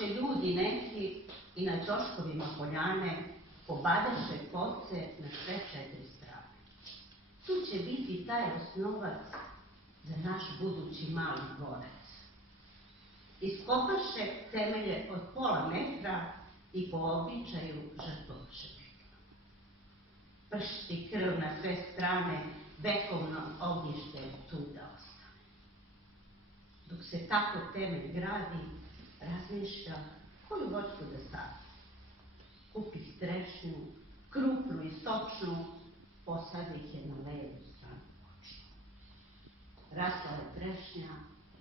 Dođoše ljudi neki i na ćoškovima poljane pobadeše koce na sve 4 strane. Tu će biti taj osnovac za naš budući mali dvorac. Iskopaše temelje od pola metra i po običaju žrtvoše metra. Pršti krv na sve strane, vekovno ognjište tu da ostane. Dok se tako temelj gradi, razmišlja koju voćku da stavi. Kupih trešnju, krupnu i sočnu, posadih je na levu stranu bočnu. Rasla je trešnja,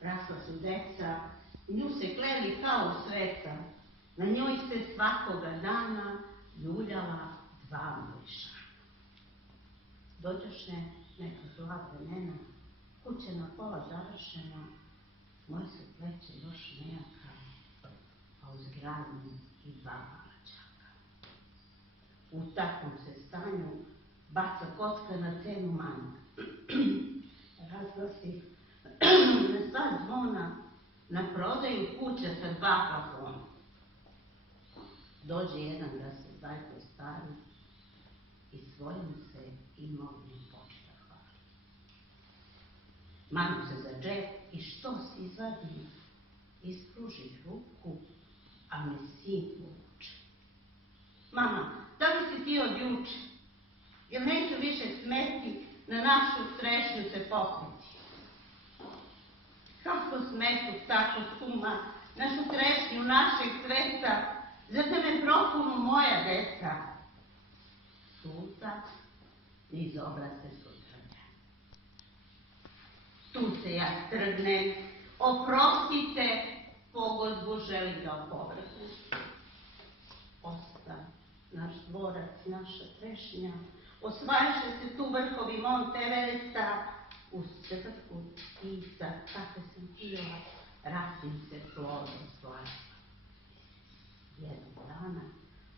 rasla su deca, nju se kleli kao u sveca. Na njoj se svakoga dana ljuljala 2 mališana. Dođoše neka zla vremena, kuća na pola završena, moje su pleće još nejaka, a uz granu i 2 mala đaka. U takvom se stanju baca kocka na cenu manju. Razglasi na sva zvona, na prodaju kuća sa 2 plafona. Dođe jedan da se bajko stavi i svojim se imovinom početa hvali. Manu se za džep i što si izvadi, ispruži ruku, a me sin povuče. Mama, da li si ti od juče? Jel neću više smeti na našu trešnju se pokriti? Kako smetu tako suma, našu trešnju, našeg sveta, za tebe prokunu moja deca. Suza niz obraze sutranja. Tu se ja strgnem, oprostite, pogodbu želim da opovrgnem. Osta naš dvorac, naša trešnja, osvajaše se tu vrhovi Monteveresta, uz četvrtku pisa, kakve sam pila, rasim se plodom slavstva. Jednog dana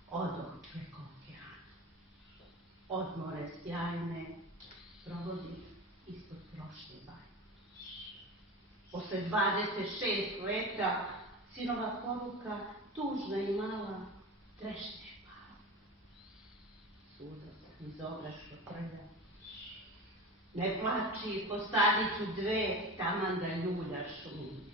odoh preko okeana. Odmore sjajne provodim ispod prošle bajne. Posle 26 leta sinova poruka, tužna i mala, trešnja je pala. Suza se iz obraška prlja. Ne plači, posadit ću 2, taman da ljuljaš u